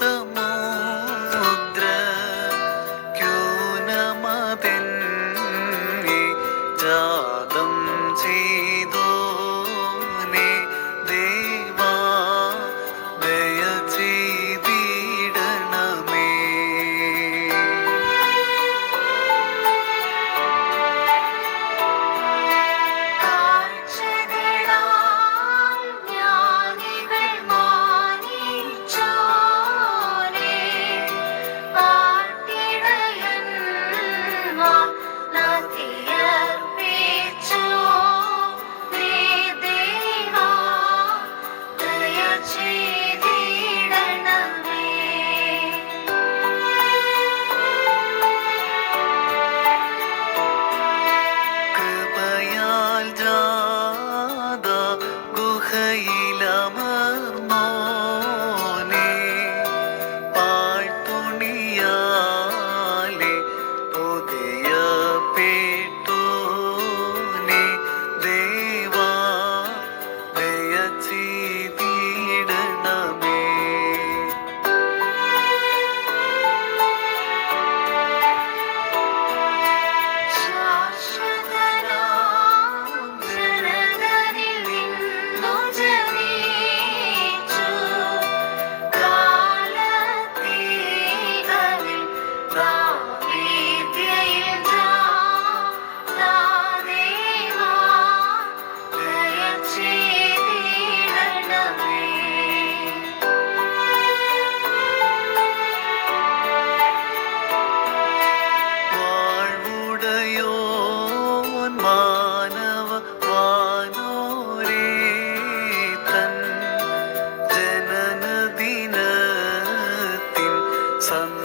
വ്രതമുദ്ര ക്യൂനമതെന്നി ജാ മോനെ പാഴ്ത്തുണിയാലെ പുതിയ പേട്ടൂനെ ദേവാ ദയചീ sun.